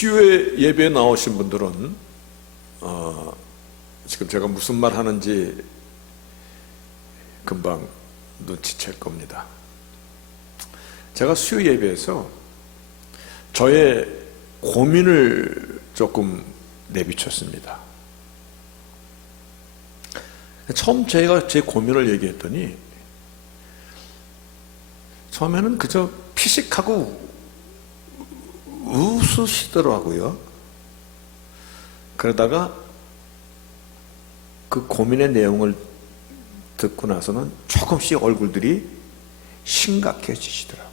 수요일 예배에 나오신 분들은 지금 제가 무슨 말 하는지 금방 눈치챌 겁니다. 제가 수요 예배에서 저의 고민을 조금 내비쳤습니다. 처음 제가 제 고민을 얘기했더니 처음에는 그저 피식하고 웃으시더라고요. 그러다가 그 고민의 내용을 듣고 나서는 조금씩 얼굴들이 심각해지시더라고요.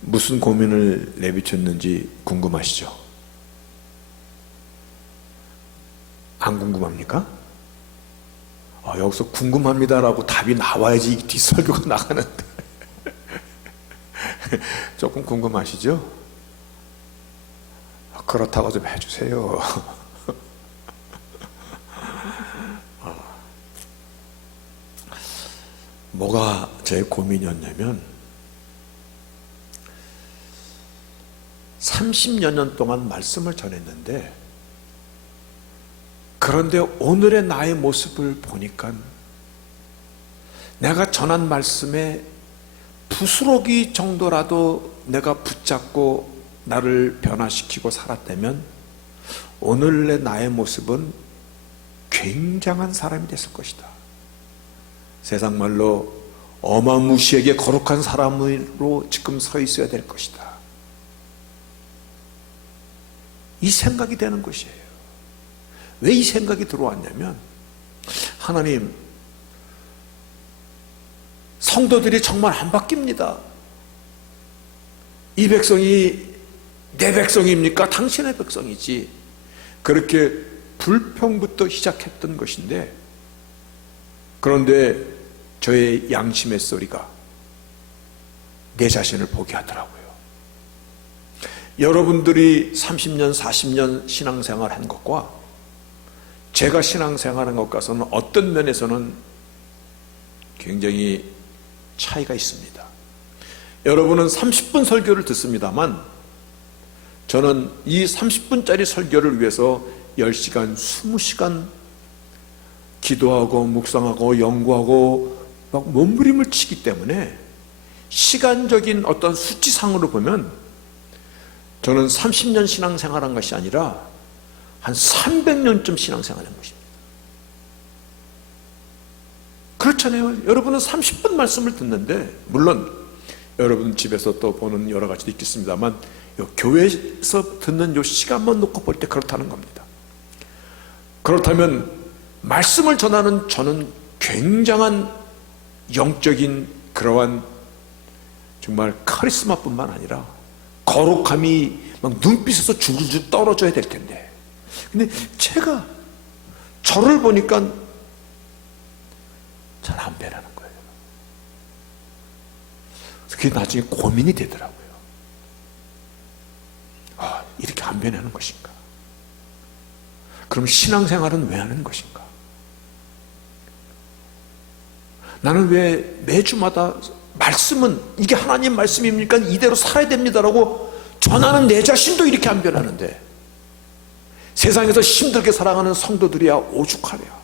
무슨 고민을 내비쳤는지 궁금하시죠? 안 궁금합니까? 여기서 궁금합니다라고 답이 나와야지 뒷설교가 나가는데 조금 궁금하시죠? 그렇다고 좀 해주세요. 뭐가 제 고민이었냐면 30여 년 동안 말씀을 전했는데, 그런데 오늘의 나의 모습을 보니까 내가 전한 말씀에 부스러기 정도라도 내가 붙잡고 나를 변화시키고 살았다면 오늘의 나의 모습은 굉장한 사람이 됐을 것이다. 세상 말로 어마무시하게 거룩한 사람으로 지금 서 있어야 될 것이다. 이 생각이 되는 것이에요. 왜 이 생각이 들어왔냐면, 하나님, 성도들이 정말 안 바뀝니다. 이 백성이 내 백성입니까? 당신의 백성이지. 그렇게 불평부터 시작했던 것인데, 그런데 저의 양심의 소리가 내 자신을 보게 하더라고요. 여러분들이 30년, 40년 신앙생활 한 것과 제가 신앙생활한 것과는 어떤 면에서는 굉장히 차이가 있습니다. 여러분은 30분 설교를 듣습니다만 저는 이 30분짜리 설교를 위해서 10시간, 20시간 기도하고 묵상하고 연구하고 막 몸부림을 치기 때문에 시간적인 어떤 수치상으로 보면 저는 30년 신앙생활한 것이 아니라 한 300년쯤 신앙생활한 것입니다. 그렇잖아요. 여러분은 30분 말씀을 듣는데, 물론 여러분 집에서 또 보는 여러 가지도 있겠습니다만 교회에서 듣는 이 시간만 놓고 볼 때 그렇다는 겁니다. 그렇다면 말씀을 전하는 저는 굉장한 영적인 그러한 정말 카리스마뿐만 아니라 거룩함이 막 눈빛에서 줄줄 떨어져야 될 텐데, 근데 제가 저를 보니까 잘 안 변하는 거예요. 그게 나중에 고민이 되더라고요. 이렇게 안 변하는 것인가? 그럼 신앙생활은 왜 하는 것인가? 나는 왜 매주마다 말씀은 이게 하나님 말씀입니까? 이대로 살아야 됩니다라고 전하는 내 자신도 이렇게 안 변하는데, 세상에서 힘들게 살아가는 성도들이야 오죽하랴.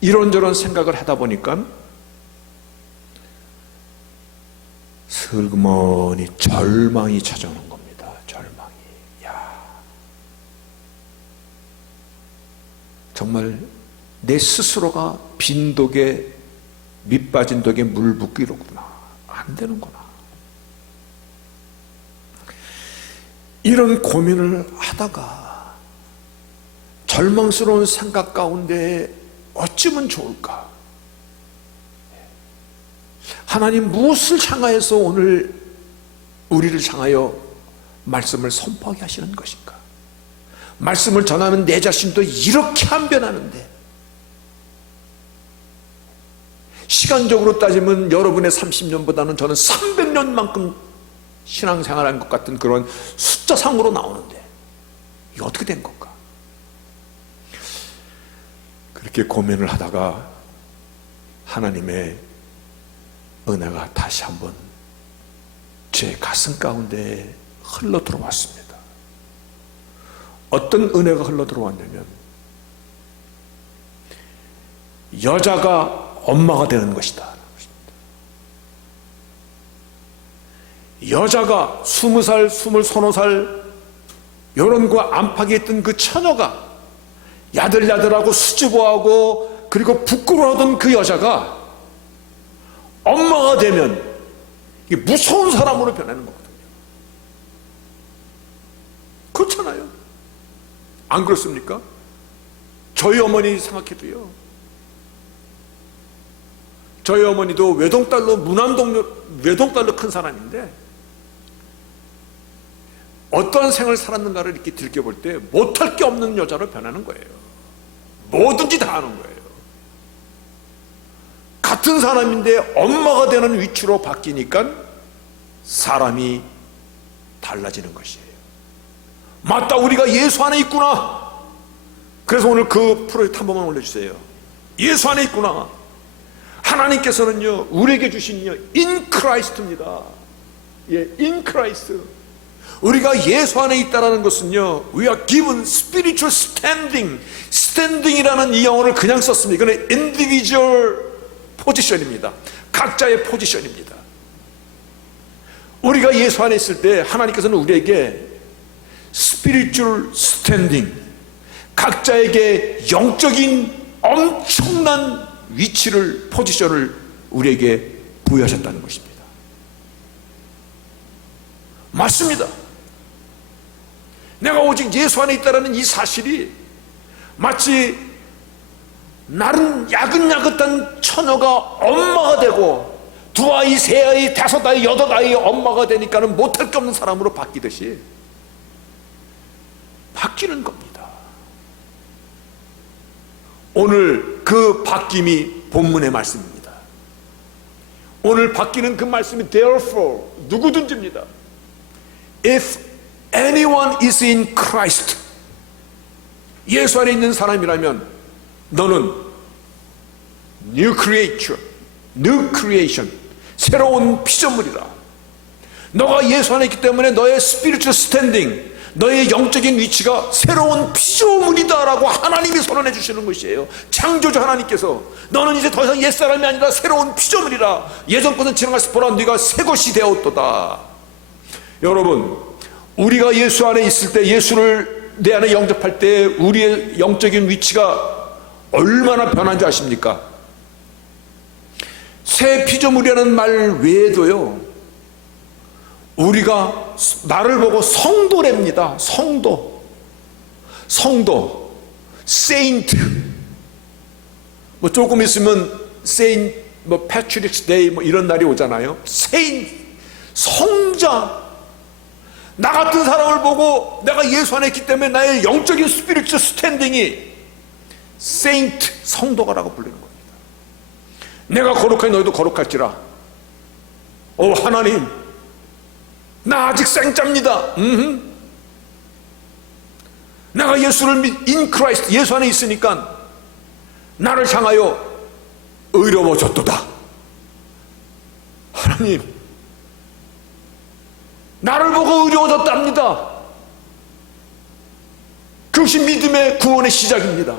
이런저런 생각을 하다 보니까 슬그머니 절망이 찾아오는 겁니다. 절망이. 정말 내 스스로가 빈 독에 밑 빠진 독에 물 붓기로구나. 안 되는구나. 이런 고민을 하다가 절망스러운 생각 가운데 어찌면 좋을까? 하나님 무엇을 향하여서 오늘 우리를 향하여 말씀을 선포하게 하시는 것인가? 말씀을 전하는 내 자신도 이렇게 안 변하는데, 시간적으로 따지면 여러분의 30년보다는 저는 300년만큼 신앙생활한 것 같은 그런 숫자상으로 나오는데 이게 어떻게 된 건가? 그렇게 고민을 하다가 하나님의 은혜가 다시 한번 제 가슴 가운데 흘러 들어왔습니다. 어떤 은혜가 흘러 들어왔냐면 여자가 엄마가 되는 것이다. 여자가 20살, 21살 이런 거 안팎에 있던 그 처녀가 야들야들하고 수줍어하고 그리고 부끄러워하던 그 여자가 엄마가 되면 이게 무서운 사람으로 변하는 거거든요. 그렇잖아요. 안 그렇습니까? 저희 어머니 생각해도요. 저희 어머니도 외동딸로 외동딸로 큰 사람인데 어떠한 생을 살았는가를 이렇게 들여볼 때 못할 게 없는 여자로 변하는 거예요. 뭐든지 다 하는 거예요. 같은 사람인데 엄마가 되는 위치로 바뀌니까 사람이 달라지는 것이에요. 맞다, 우리가 예수 안에 있구나. 그래서 오늘 그 프로젝트 한 번만 올려주세요. 예수 안에 있구나. 하나님께서는요 우리에게 주신 in Christ입니다. 예, in Christ. 우리가 예수 안에 있다는 것은요, we are given spiritual standing. standing이라는 이 영어를 그냥 썼습니다. 이거는 individual 포지션입니다. 각자의 포지션입니다. 우리가 예수 안에 있을 때 하나님께서는 우리에게 spiritual standing, 각자에게 영적인 엄청난 위치를, 포지션을 우리에게 부여하셨다는 것입니다. 맞습니다. 내가 오직 예수 안에 있다는 이 사실이 마치 나른 야긋야긋한 처녀가 엄마가 되고 2아이, 3아이, 5아이, 8아이의 엄마가 되니까는 못할 게 없는 사람으로 바뀌듯이 바뀌는 겁니다. 오늘 그 바뀜이 본문의 말씀입니다. 오늘 바뀌는 그 말씀이 therefore 누구든지입니다. If anyone is in Christ, 예수 안에 있는 사람이라면 너는 new creature, new creation, 새로운 피조물이다. 너가 예수 안에 있기 때문에 너의 spiritual standing, 너의 영적인 위치가 새로운 피조물이다라고 하나님이 선언해 주시는 것이에요. 창조주 하나님께서 너는 이제 더 이상 옛사람이 아니라 새로운 피조물이라. 예전 것은 지나가서 보라, 네가 새 것이 되었도다. 여러분, 우리가 예수 안에 있을 때, 예수를 내 안에 영접할 때 우리의 영적인 위치가 얼마나 변한지 아십니까? 새 피조물이라는 말 외에도요, 우리가 나를 보고 성도랍니다. 성도, 세인트. 뭐 조금 있으면 세인, 뭐 패트릭스 데이 뭐 이런 날이 오잖아요. 세인, 성자. 나 같은 사람을 보고 내가 예수 안에 있기 때문에 나의 영적인 스피리추얼 스탠딩이 세인트, 성도가라고 부르는 겁니다. 내가 거룩하니 너희도 거룩할지라. 오 하나님, 나 아직 생짜입니다. 내가 예수를 in Christ, 예수 안에 있으니까 나를 향하여 의로워졌도다. 하나님, 나를 보고 의로워졌답니다. 그것이 믿음의 구원의 시작입니다.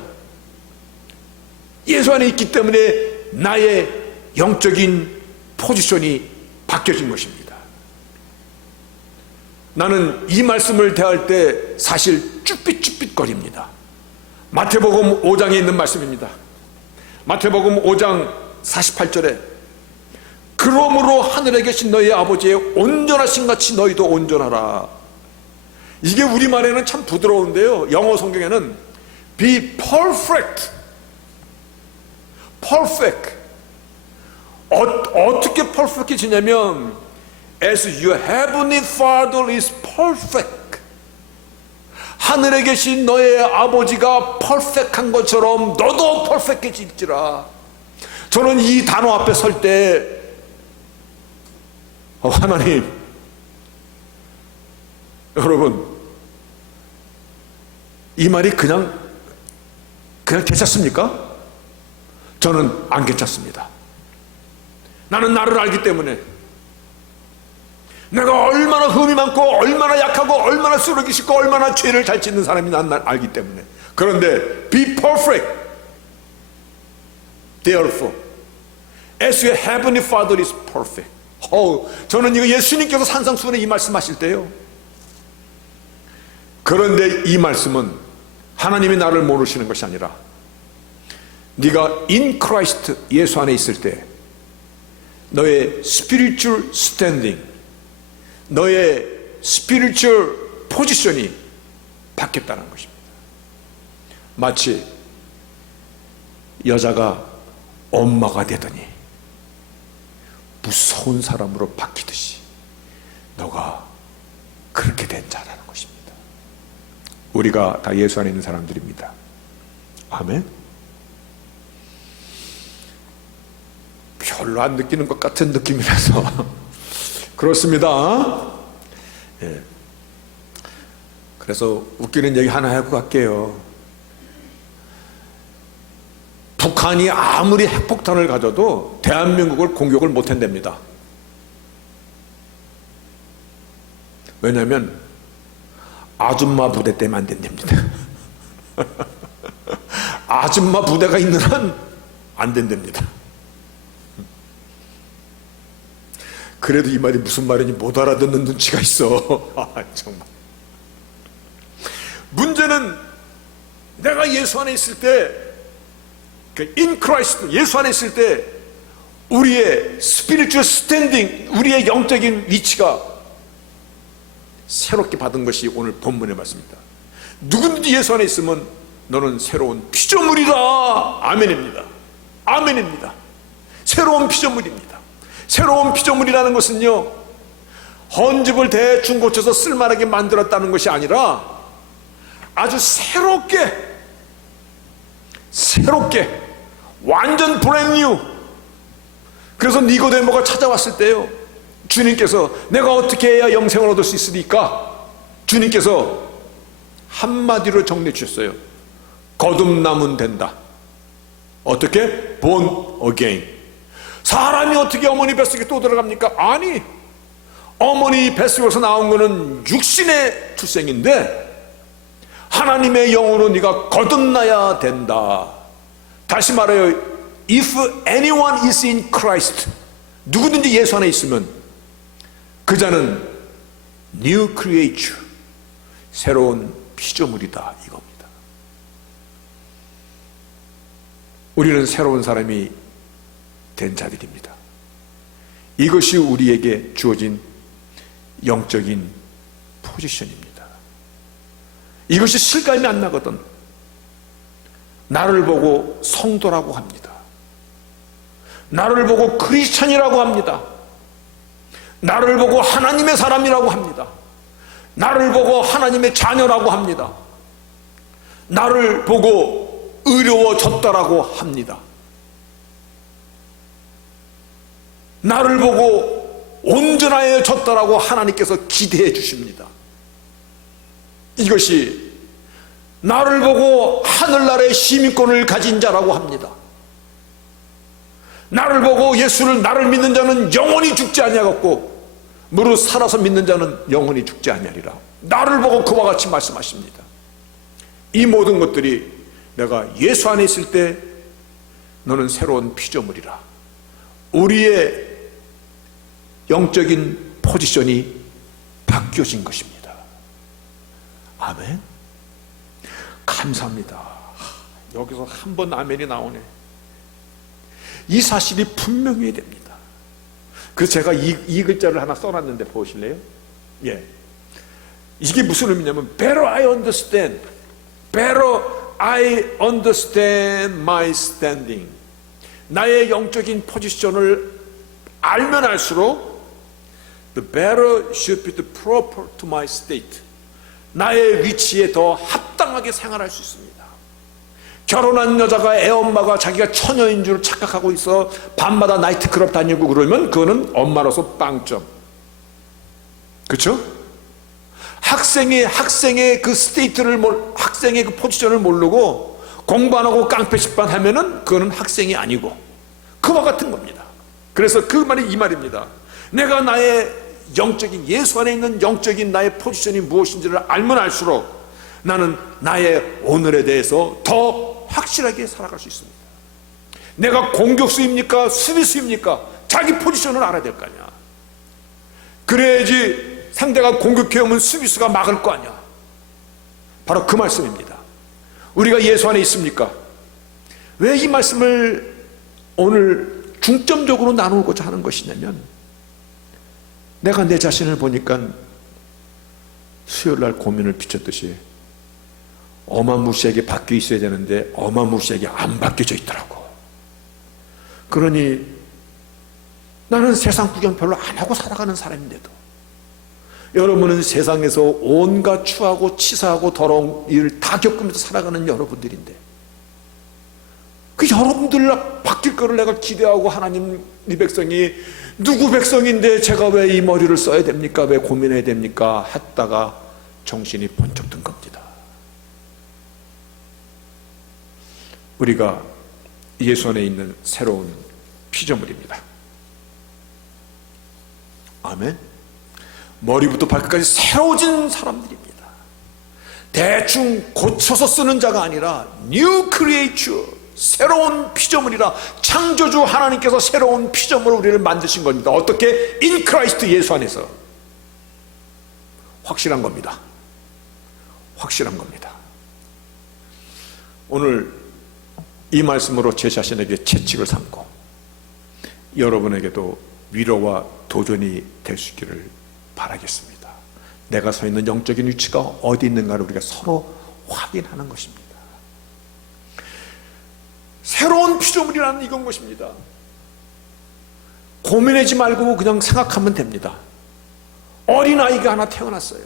예수 안에 있기 때문에 나의 영적인 포지션이 바뀌어진 것입니다. 나는 이 말씀을 대할 때 사실 쭈삣쭈삣거립니다. 마태복음 5장에 있는 말씀입니다. 마태복음 5장 48절에 그러므로 하늘에 계신 너희 아버지의 온전하신 같이 너희도 온전하라. 이게 우리말에는 참 부드러운데요, 영어 성경에는 be perfect. 어떻게 perfect해지냐면 as your heavenly Father is perfect. 하늘에 계신 너의 아버지가 perfect한 것처럼 너도 perfect해질지라. 저는 이 단어 앞에 설 때 하나님, 여러분, 이 말이 그냥 괜찮습니까? 저는 안 괜찮습니다. 나는 나를 알기 때문에, 내가 얼마나 흠이 많고 얼마나 약하고 얼마나 쓰러기 싫고 얼마나 죄를 잘 짓는 사람이 난 알기 때문에. 그런데 be perfect therefore as your heavenly father is perfect. 저는 이거 예수님께서 산상수훈에 이 말씀하실 때요, 그런데 이 말씀은 하나님이 나를 모르시는 것이 아니라 네가 in Christ 예수 안에 있을 때 너의 spiritual standing, 너의 spiritual 포지션이 바뀌었다는 것입니다. 마치 여자가 엄마가 되더니 무서운 사람으로 바뀌듯이 너가 그렇게 된 자라는 것입니다. 우리가 다 예수 안에 있는 사람들입니다. 아멘. 별로 안 느끼는 것 같은 느낌이라서 그렇습니다. 예. 그래서 웃기는 얘기 하나 하고 갈게요. 북한이 아무리 핵폭탄을 가져도 대한민국을 공격을 못 한답니다. 왜냐하면 아줌마 부대 때문에 안 된답니다. 아줌마 부대가 있는 한 안 된답니다. 그래도 이 말이 무슨 말인지 못 알아듣는 눈치가 있어. 정말. 문제는 내가 예수 안에 있을 때, in Christ, 예수 안에 있을 때 우리의 spiritual standing, 우리의 영적인 위치가 새롭게 받은 것이 오늘 본문의 말씀입니다. 누구든지 예수 안에 있으면 너는 새로운 피조물이다. 아멘입니다. 아멘입니다. 새로운 피조물입니다. 새로운 피조물이라는 것은요, 헌집을 대충 고쳐서 쓸만하게 만들었다는 것이 아니라 아주 새롭게 완전 브랜뉴. 그래서 니고데모가 찾아왔을 때요, 주님께서 내가 어떻게 해야 영생을 얻을 수 있으니까 주님께서 한마디로 정리해 주셨어요. 거듭나면 된다. 어떻게? born again. 사람이 어떻게 어머니 뱃속에 또 들어갑니까? 아니, 어머니 뱃속에서 나온 거는 육신의 출생인데 하나님의 영으로 네가 거듭나야 된다. 다시 말해요, if anyone is in Christ, 누구든지 예수 안에 있으면 그 자는 new creature, 새로운 피조물이다, 이겁니다. 우리는 새로운 사람이 된 자들입니다. 이것이 우리에게 주어진 영적인 포지션입니다. 이것이 실감이 안 나거든 나를 보고 성도라고 합니다. 나를 보고 크리스찬이라고 합니다. 나를 보고 하나님의 사람이라고 합니다. 나를 보고 하나님의 자녀라고 합니다. 나를 보고 의로워졌다라고 합니다. 나를 보고 온전하여졌다라고 하나님께서 기대해 주십니다. 이것이 나를 보고 하늘나라의 시민권을 가진 자라고 합니다. 나를 보고 예수를, 나를 믿는 자는 영원히 죽지 아니하겠고 무릇 살아서 믿는 자는 영원히 죽지 아니하리라. 나를 보고 그와 같이 말씀하십니다. 이 모든 것들이 내가 예수 안에 있을 때 너는 새로운 피조물이라. 우리의 영적인 포지션이 바뀌어진 것입니다. 아멘. 감사합니다. 여기서 한 번 아멘이 나오네. 이 사실이 분명해야 됩니다. 그래서 제가 이 글자를 하나 써놨는데 보실래요? 예. 이게 무슨 의미냐면 better I understand, better I understand my standing. 나의 영적인 포지션을 알면 알수록 the better should be the proper to my state. 나의 위치에 더 합당하게 생활할 수 있습니다. 결혼한 여자가 애엄마가 자기가 처녀인 줄 착각하고 있어 밤마다 나이트클럽 다니고 그러면 그거는 엄마로서 빵점. 그렇죠? 학생의 그 스테이트를 학생의 그 포지션을 모르고 공부 안 하고 깡패식반 하면은 그거는 학생이 아니고 그와 같은 겁니다. 그래서 그 말이 이 말입니다. 내가 나의 영적인, 예수 안에 있는 영적인 나의 포지션이 무엇인지를 알면 알수록 나는 나의 오늘에 대해서 더 확실하게 살아갈 수 있습니다. 내가 공격수입니까? 수비수입니까? 자기 포지션을 알아야 될 거 아니야. 그래야지 상대가 공격해오면 수비수가 막을 거 아니야. 바로 그 말씀입니다. 우리가 예수 안에 있습니까? 왜 이 말씀을 오늘 중점적으로 나누고자 하는 것이냐면, 내가 내 자신을 보니까 수요일날 고민을 비쳤듯이 어마무시하게 바뀌어 있어야 되는데 어마무시하게 안 바뀌어져 있더라고. 그러니 나는 세상 구경 별로 안 하고 살아가는 사람인데도, 여러분은 세상에서 온갖 추하고 치사하고 더러운 일을 다 겪으면서 살아가는 여러분들인데, 그 여러분들 바뀔 거를 내가 기대하고 하나님 이 백성이 누구 백성인데 제가 왜 이 머리를 써야 됩니까? 왜 고민해야 됩니까? 했다가 정신이 번쩍 든 겁니다. 우리가 예수 안에 있는 새로운 피조물입니다. 아멘. 머리부터 발끝까지 새로워진 사람들입니다. 대충 고쳐서 쓰는 자가 아니라 New Creature, 새로운 피조물이라 창조주 하나님께서 새로운 피조물을 우리를 만드신 겁니다. 어떻게? In Christ, 예수 안에서. 확실한 겁니다. 확실한 겁니다. 오늘 이 말씀으로 제 자신에게 채찍을 삼고 여러분에게도 위로와 도전이 될 수 있기를 바라겠습니다. 내가 서 있는 영적인 위치가 어디 있는가를 우리가 서로 확인하는 것입니다. 새로운 피조물이라는 이건 것입니다. 고민하지 말고 그냥 생각하면 됩니다. 어린아이가 하나 태어났어요.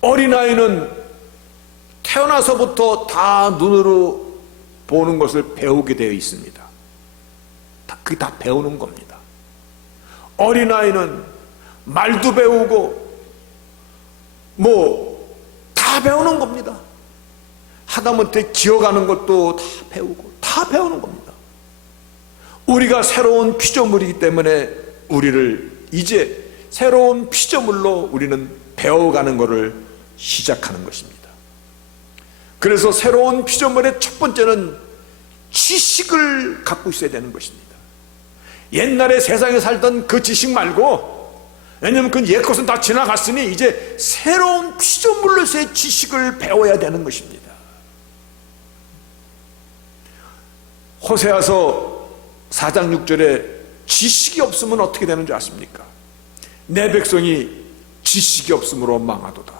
어린아이는 태어나서부터 다 눈으로 보는 것을 배우게 되어 있습니다. 그게 다 배우는 겁니다. 어린아이는 말도 배우고 다 배우는 겁니다. 하다못해 기어가는 것도 다 배우고 다 배우는 겁니다. 우리가 새로운 피조물이기 때문에 우리를 이제 새로운 피조물로 우리는 배워가는 것을 시작하는 것입니다. 그래서 새로운 피조물의 첫 번째는 지식을 갖고 있어야 되는 것입니다. 옛날에 세상에 살던 그 지식 말고, 왜냐하면 그 옛 것은 다 지나갔으니 이제 새로운 피조물로서의 지식을 배워야 되는 것입니다. 호세아서 4장 6절에 지식이 없으면 어떻게 되는 줄 아십니까? 내 백성이 지식이 없으므로 망하도다.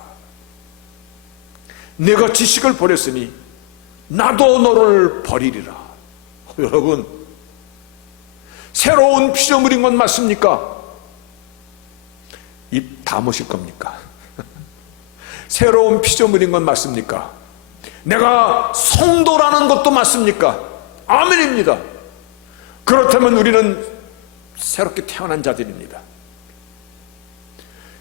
내가 지식을 버렸으니 나도 너를 버리리라. 여러분, 새로운 피조물인 건 맞습니까? 입 다무실 겁니까? 새로운 피조물인 건 맞습니까? 내가 성도라는 것도 맞습니까? 아멘입니다. 그렇다면 우리는 새롭게 태어난 자들입니다.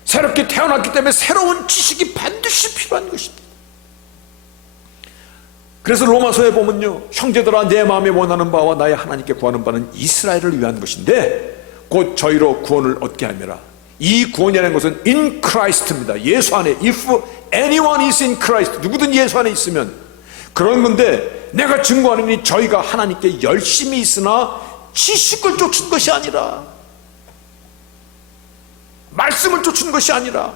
새롭게 태어났기 때문에 새로운 지식이 반드시 필요한 것입니다. 그래서 로마서에 보면요, 형제들아 내 마음에 원하는 바와 나의 하나님께 구하는 바는 이스라엘을 위한 것인데 곧 저희로 구원을 얻게 함이라. 이 구원이라는 것은 in Christ입니다. 예수 안에. If anyone is in Christ, 누구든 예수 안에 있으면 그런 건데, 내가 증거하느니 저희가 하나님께 열심히 있으나 지식을 쫓은 것이 아니라, 말씀을 쫓은 것이 아니라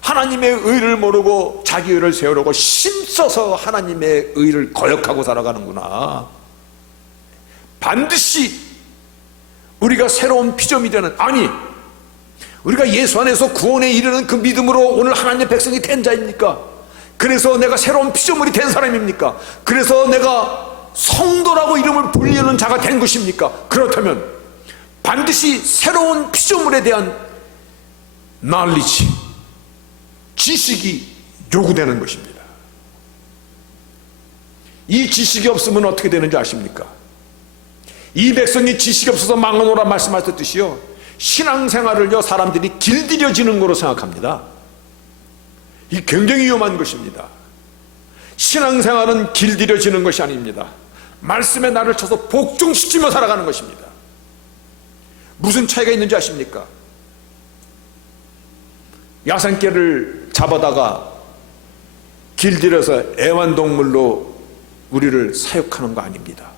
하나님의 의를 모르고 자기 의를 세우려고 힘써서 하나님의 의를 거역하고 살아가는구나. 반드시 우리가 새로운 피조물이 되는, 아니 우리가 예수 안에서 구원에 이르는 그 믿음으로 오늘 하나님의 백성이 된 자입니까? 그래서 내가 새로운 피조물이 된 사람입니까? 그래서 내가 성도라고 이름을 불리는 자가 된 것입니까? 그렇다면 반드시 새로운 피조물에 대한 knowledge, 지식이 요구되는 것입니다. 이 지식이 없으면 어떻게 되는지 아십니까? 이 백성이 지식이 없어서 망하노라 말씀하셨듯이요, 신앙생활을요 사람들이 길들여지는 거로 생각합니다. 이 굉장히 위험한 것입니다. 신앙생활은 길들여지는 것이 아닙니다. 말씀에 나를 쳐서 복종시키며 살아가는 것입니다. 무슨 차이가 있는지 아십니까? 야생개를 잡아다가 길들여서 애완동물로 우리를 사육하는 거 아닙니다.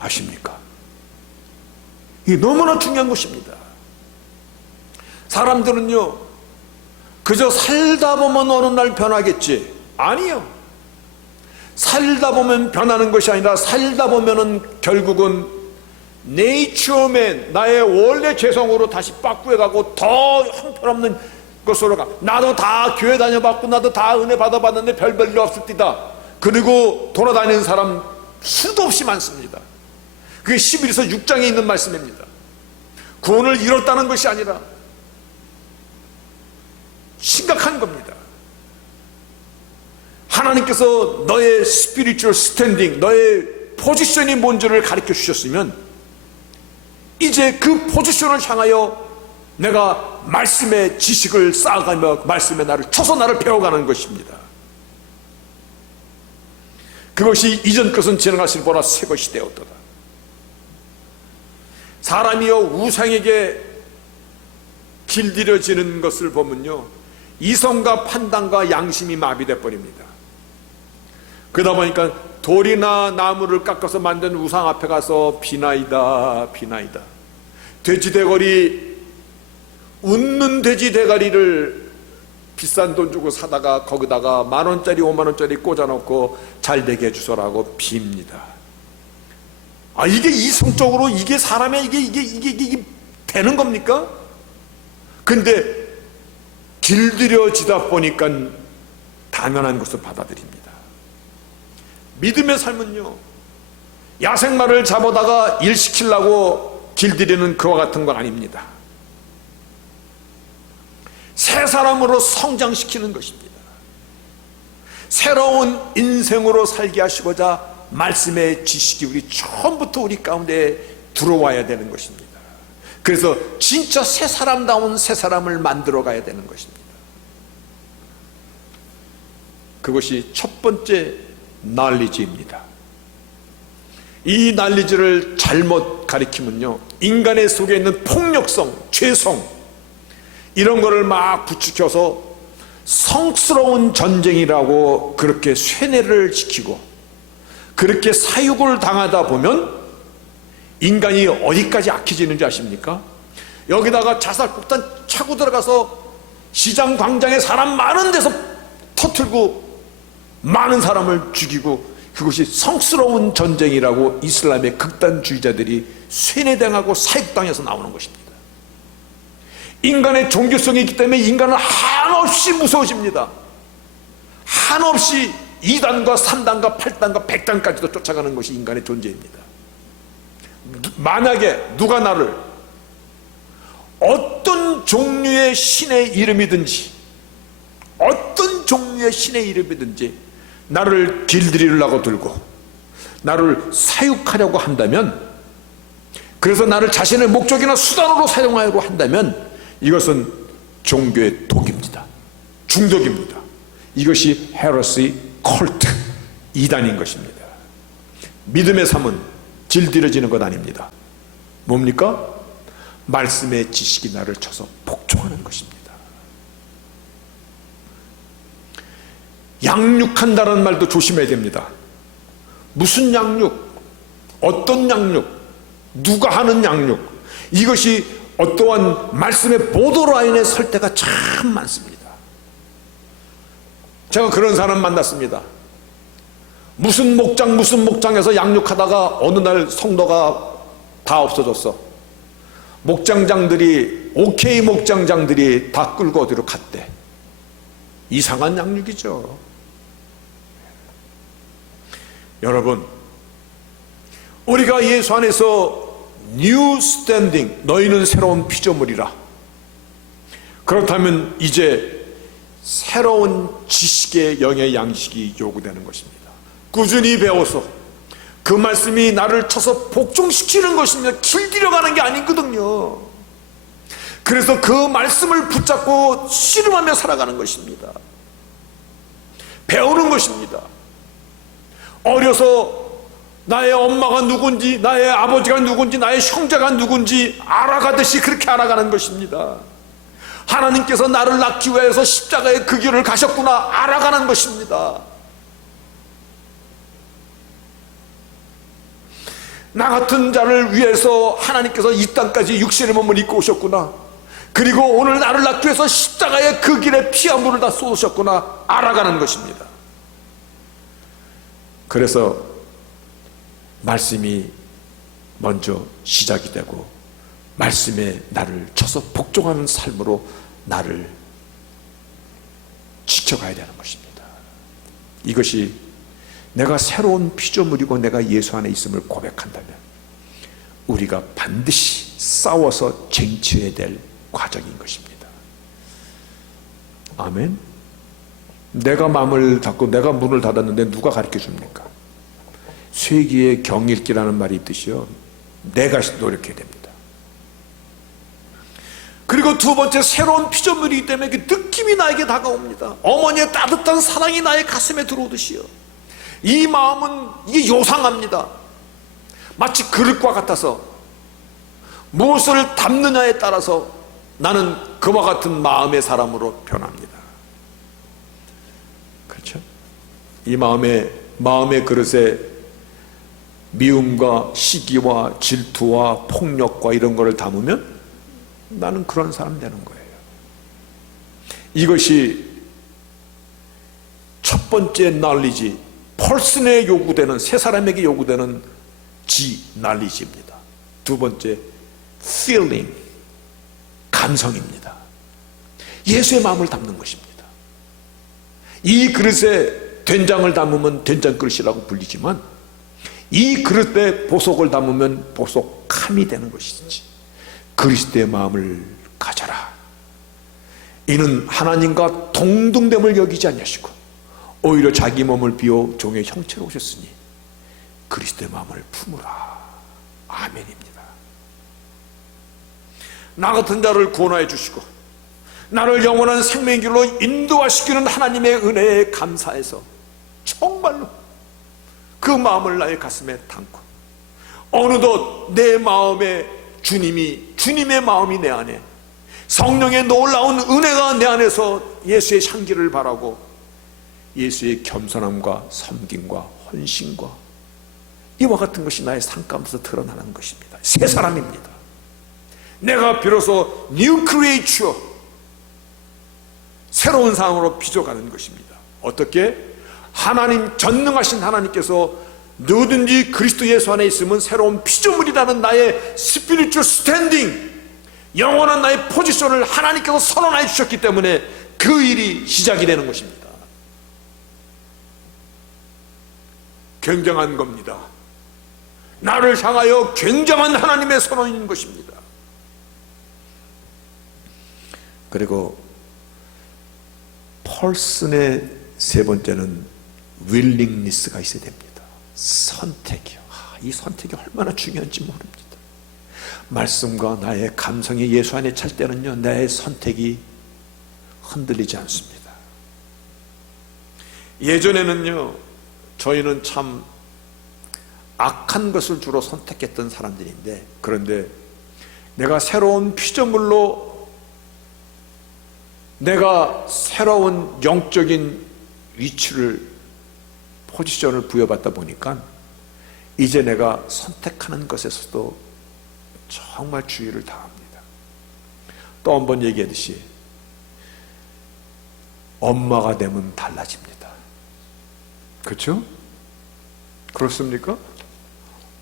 아십니까? 이게 너무나 중요한 것입니다. 사람들은요, 그저 살다 보면 어느 날 변하겠지. 아니요. 살다 보면 변하는 것이 아니라 살다 보면은 결국은 네이처맨, 나의 원래 죄성으로 다시 바꾸어가고 더 형편없는 것으로 가. 나도 다 교회 다녀봤고 나도 다 은혜 받아봤는데 별별 일 없을 띠다. 그리고 돌아다니는 사람 수도 없이 많습니다. 그게 11에서 6장에 있는 말씀입니다. 구원을 잃었다는 것이 아니라 심각한 겁니다. 하나님께서 너의 스피리추얼 스탠딩, 너의 포지션이 뭔지를 가르쳐 주셨으면 이제 그 포지션을 향하여 내가 말씀의 지식을 쌓아가며 말씀의 나를 쳐서 나를 배워가는 것입니다. 그것이 이전 것은 지나가실 보라 새 것이 되었도다. 사람이여 우상에게 길들여지는 것을 보면요, 이성과 판단과 양심이 마비돼 버립니다. 그러다 보니까 돌이나 나무를 깎아서 만든 우상 앞에 가서 비나이다 비나이다. 돼지대가리, 웃는 돼지 대가리를 비싼 돈 주고 사다가 거기다가 10,000원짜리 50,000원짜리 꽂아놓고 잘 되게 해주소라고 빕니다. 아, 이게 이성적으로 이게 사람의 이게 되는 겁니까? 근데 길들여지다 보니까 당연한 것을 받아들입니다. 믿음의 삶은요, 야생마를 잡아다가 일시키려고 길들이는 그와 같은 건 아닙니다. 새 사람으로 성장시키는 것입니다. 새로운 인생으로 살게 하시고자 말씀의 지식이 우리 처음부터 우리 가운데 들어와야 되는 것입니다. 그래서 진짜 새 사람다운 새 사람을 만들어 가야 되는 것입니다. 그것이 첫 번째 난리지입니다. 이 난리지를 잘못 가리키면요, 인간의 속에 있는 폭력성, 죄성, 이런 거를 막 부추겨서 성스러운 전쟁이라고 그렇게 쇠뇌를 시키고 그렇게 사육을 당하다 보면 인간이 어디까지 악해지는지 아십니까? 여기다가 자살폭탄 차고 들어가서 시장 광장에 사람 많은 데서 터뜨리고 많은 사람을 죽이고, 그것이 성스러운 전쟁이라고 이슬람의 극단주의자들이 쇠뇌당하고 사육당해서 나오는 것입니다. 인간의 종교성이 있기 때문에 인간은 한없이 무서워집니다. 한없이 2단과 3단과 8단과 100단까지도 쫓아가는 것이 인간의 존재입니다. 만약에 누가 나를 어떤 종류의 신의 이름이든지 어떤 종류의 신의 이름이든지 나를 길들이려고 들고 나를 사육하려고 한다면, 그래서 나를 자신의 목적이나 수단으로 사용하려고 한다면 이것은 종교의 독입니다. 중독입니다. 이것이 헤레시, 컬트, 이단인 것입니다. 믿음의 삶은 길들여지는 것 아닙니다. 뭡니까? 말씀의 지식이 나를 쳐서 복종하는 것입니다. 양육한다는 말도 조심해야 됩니다. 무슨 양육, 어떤 양육, 누가 하는 양육, 이것이 어떠한 말씀의 보더라인에 설 때가 참 많습니다. 제가 그런 사람 만났습니다. 무슨 목장에서 양육하다가 어느 날 성도가 다 없어졌어. 목장장들이, 오케이 목장장들이 다 끌고 어디로 갔대. 이상한 양육이죠. 여러분, 우리가 예수 안에서 뉴 스탠딩, 너희는 새로운 피조물이라. 그렇다면 이제 새로운 지식의 영의 양식이 요구되는 것입니다. 꾸준히 배워서 그 말씀이 나를 쳐서 복종시키는 것입니다. 길들여가는 게 아니거든요. 그래서 그 말씀을 붙잡고 씨름하며 살아가는 것입니다. 배우는 것입니다. 어려서 나의 엄마가 누군지, 나의 아버지가 누군지, 나의 형제가 누군지 알아가듯이 그렇게 알아가는 것입니다. 하나님께서 나를 낳기 위해서 십자가의 그 길을 가셨구나 알아가는 것입니다. 나 같은 자를 위해서 하나님께서 이 땅까지 육신의 몸을 입고 오셨구나, 그리고 오늘 나를 낳기 위해서 십자가의 그 길에 피와 물을 다 쏟으셨구나 알아가는 것입니다. 그래서 말씀이 먼저 시작이 되고 말씀에 나를 쳐서 복종하는 삶으로 나를 지켜가야 되는 것입니다. 이것이 내가 새로운 피조물이고 내가 예수 안에 있음을 고백한다면 우리가 반드시 싸워서 쟁취해야 될 과정인 것입니다. 아멘. 내가 마음을 닫고 내가 문을 닫았는데 누가 가르쳐 줍니까? 쇠기의 경읽기라는 말이 있듯이요, 내가 노력해야 됩니다. 그리고 두 번째, 새로운 피조물이기 때문에 그 느낌이 나에게 다가옵니다. 어머니의 따뜻한 사랑이 나의 가슴에 들어오듯이요, 이 마음은 이게 요상합니다. 마치 그릇과 같아서 무엇을 담느냐에 따라서 나는 그와 같은 마음의 사람으로 변합니다. 그렇죠? 이 마음의 그릇에 미움과 시기와 질투와 폭력과 이런 거를 담으면 나는 그런 사람 되는 거예요. 이것이 첫 번째 날리지, 펄슨에 요구되는, 세 사람에게 요구되는 날리지입니다. 두 번째, feeling, 감성입니다. 예수의 마음을 담는 것입니다. 이 그릇에 된장을 담으면 된장 그릇이라고 불리지만 이 그릇에 보석을 담으면 보석함이 되는 것이지, 그리스도의 마음을 가져라. 이는 하나님과 동등됨을 여기지 않으시고 오히려 자기 몸을 비워 종의 형체로 오셨으니 그리스도의 마음을 품으라. 아멘입니다. 나 같은 자를 구원하여 주시고 나를 영원한 생명의 길로 인도하시기는 하나님의 은혜에 감사해서 정말로 그 마음을 나의 가슴에 담고 어느덧 내 마음에 주님의 마음이 내 안에, 성령의 놀라운 은혜가 내 안에서 예수의 향기를 바라고 예수의 겸손함과 섬김과 헌신과 이와 같은 것이 나의 삶 가운데서 드러나는 것입니다. 새 사람입니다. 내가 비로소 뉴 크리에이처, 새로운 사람으로 빚어가는 것입니다. 어떻게? 하나님, 전능하신 하나님께서 누구든지 그리스도 예수 안에 있으면 새로운 피조물이라는 나의 스피리추얼 스탠딩, 영원한 나의 포지션을 하나님께서 선언해 주셨기 때문에 그 일이 시작이 되는 것입니다. 굉장한 겁니다. 나를 향하여 굉장한 하나님의 선언인 것입니다. 그리고 펄슨의 세 번째는 윌링니스가 있어야 됩니다. 선택이요. 이 선택이 얼마나 중요한지 모릅니다. 말씀과 나의 감성이 예수 안에 찰 때는요, 나의 선택이 흔들리지 않습니다. 예전에는요, 저희는 참 악한 것을 주로 선택했던 사람들인데, 그런데 내가 새로운 피조물로 내가 새로운 영적인 위치를, 포지션을 부여받다 보니까 이제 내가 선택하는 것에서도 정말 주의를 다합니다. 또 한 번 얘기하듯이 엄마가 되면 달라집니다. 그렇죠? 그렇습니까?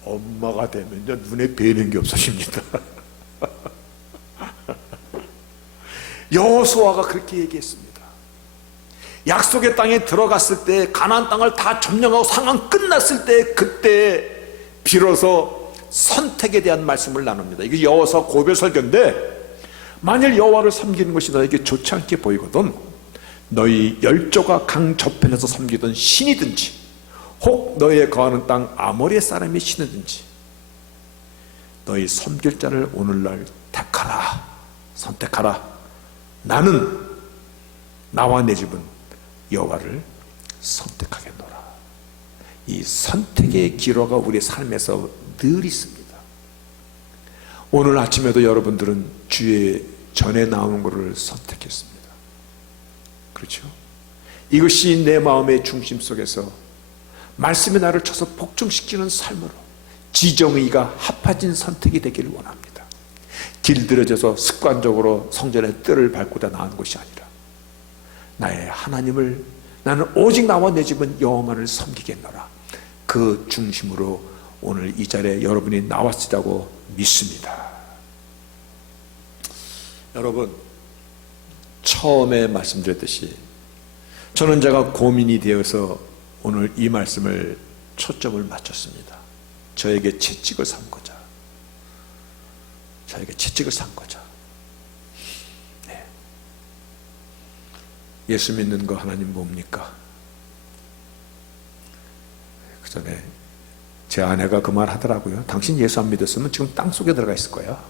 엄마가 되면요, 눈에 뵈는 게 없어집니다. 여호수아가 그렇게 얘기했습니다. 약속의 땅에 들어갔을 때, 가나안 땅을 다 점령하고 상황 끝났을 때, 그때 비로소 선택에 대한 말씀을 나눕니다. 이게 여호수아 고별 설교인데, 만일 여호와를 섬기는 것이 너에게 좋지 않게 보이거든 너희 열조가 강 저편에서 섬기던 신이든지 혹 너희의 거하는 땅 아모리의 사람의 신이든지 너희 섬길 자를 오늘날 택하라, 선택하라. 나는, 나와 내 집은 여호와를 선택하겠노라. 이 선택의 기로가 우리 삶에서 늘 있습니다. 오늘 아침에도 여러분들은 주의 전에 나오는 것을 선택했습니다. 그렇죠? 이것이 내 마음의 중심 속에서 말씀의 나를 쳐서 복종시키는 삶으로 지정의가 합해진 선택이 되기를 원합니다. 길들여져서 습관적으로 성전의 뜰을 밟고자 나온 것이 아니라 나의 하나님을, 나는 오직 나와 내 집은 여호와만을 섬기겠노라, 그 중심으로 오늘 이 자리에 여러분이 나왔으라고 믿습니다. 여러분, 처음에 말씀드렸듯이 저는 제가 고민이 되어서 오늘 이 말씀을 초점을 맞췄습니다. 저에게 채찍을 삼고자, 저에게 채찍을 삼고자. 네. 예수 믿는 거 하나님 뭡니까? 그 전에 제 아내가 그 말 하더라고요. 당신 예수 안 믿었으면 지금 땅속에 들어가 있을 거야.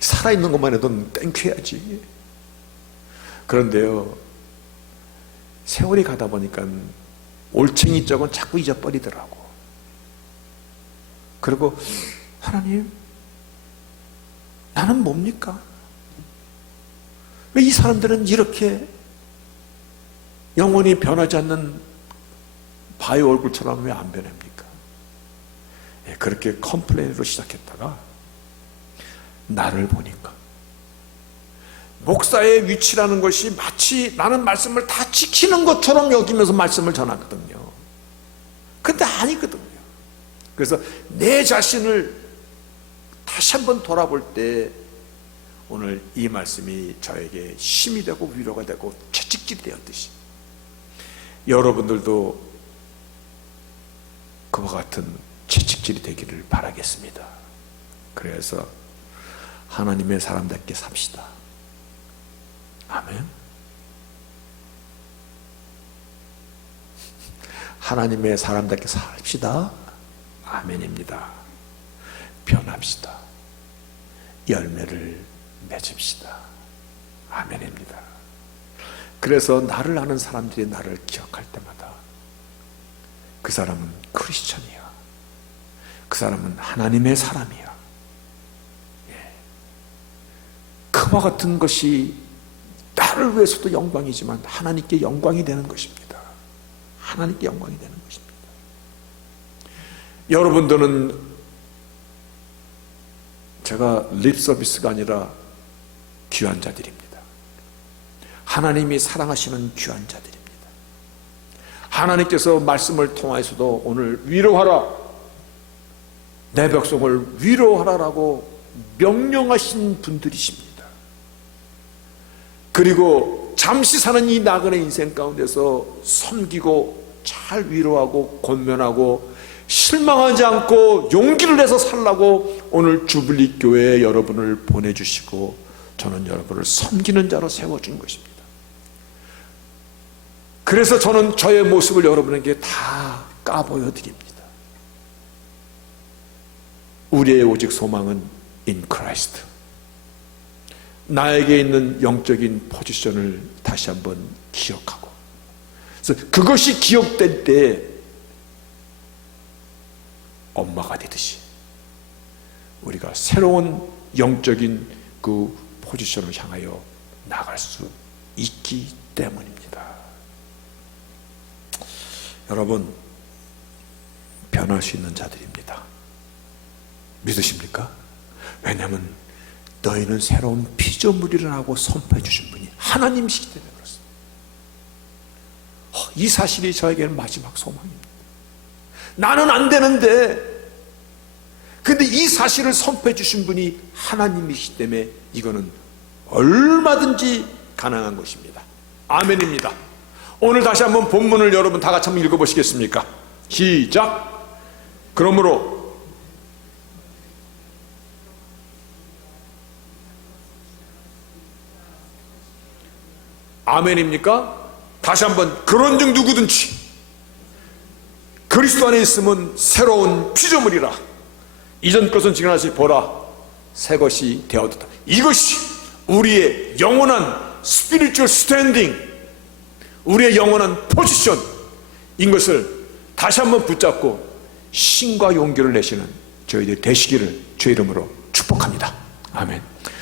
살아있는 것만 해도 땡큐해야지. 그런데요, 세월이 가다 보니까 올챙이 쪽은 자꾸 잊어버리더라고. 그리고 하나님, 나는 뭡니까? 왜 이 사람들은 이렇게 영원히 변하지 않는 바위 얼굴처럼 왜 안 변합니까? 그렇게 컴플레인으로 시작했다가 나를 보니까 목사의 위치라는 것이 마치 나는 말씀을 다 지키는 것처럼 여기면서 말씀을 전하거든요. 근데 아니거든요. 그래서 내 자신을 다시 한번 돌아볼 때 오늘 이 말씀이 저에게 힘이 되고 위로가 되고 채찍질이 되었듯이 여러분들도 그와 같은 채찍질이 되기를 바라겠습니다. 그래서 하나님의 사람답게 삽시다. 아멘. 하나님의 사람답게 삽시다. 아멘입니다. 변합시다. 열매를 맺읍시다. 아멘입니다. 그래서 나를 아는 사람들이 나를 기억할 때마다 그 사람은 크리스천이야, 그 사람은 하나님의 사람이야. 그와 같은 것이 나를 위해서도 영광이지만 하나님께 영광이 되는 것입니다. 하나님께 영광이 되는 것입니다. 여러분들은 제가 립 서비스가 아니라 귀한 자들입니다. 하나님이 사랑하시는 귀한 자들입니다. 하나님께서 말씀을 통하여서도 오늘 위로하라, 내 백성을 위로하라라고 명령하신 분들이십니다. 그리고 잠시 사는 이 나그네 인생 가운데서 섬기고 잘 위로하고 권면하고 실망하지 않고 용기를 내서 살라고 오늘 주블리 교회에 여러분을 보내주시고 저는 여러분을 섬기는 자로 세워준 것입니다. 그래서 저는 저의 모습을 여러분에게 다 까보여드립니다. 우리의 오직 소망은 in Christ. 나에게 있는 영적인 포지션을 다시 한번 기억하고, 그래서 그것이 기억될 때 엄마가 되듯이 우리가 새로운 영적인 그 포지션을 향하여 나갈 수 있기 때문입니다. 여러분, 변할 수 있는 자들입니다. 믿으십니까? 왜냐하면 너희는 새로운 피조물이라고 선포해 주신 분이 하나님이시기 때문에 그렇습니다. 이 사실이 저에게는 마지막 소망입니다. 나는 안 되는데, 근데 이 사실을 선포해 주신 분이 하나님이시기 때문에 이거는 얼마든지 가능한 것입니다. 아멘입니다. 오늘 다시 한번 본문을 여러분 다 같이 한번 읽어보시겠습니까? 시작. 그러므로 아멘입니까? 다시 한번, 그런즉 누구든지 그리스도 안에 있으면 새로운 피조물이라, 이전 것은 지나가시 보라 새 것이 되었다. 이것이 우리의 영원한 스피리추얼 스탠딩, 우리의 영원한 포지션인 것을 다시 한번 붙잡고 신과 용기를 내시는 저희들 되시기를 주의 이름으로 축복합니다. 아멘.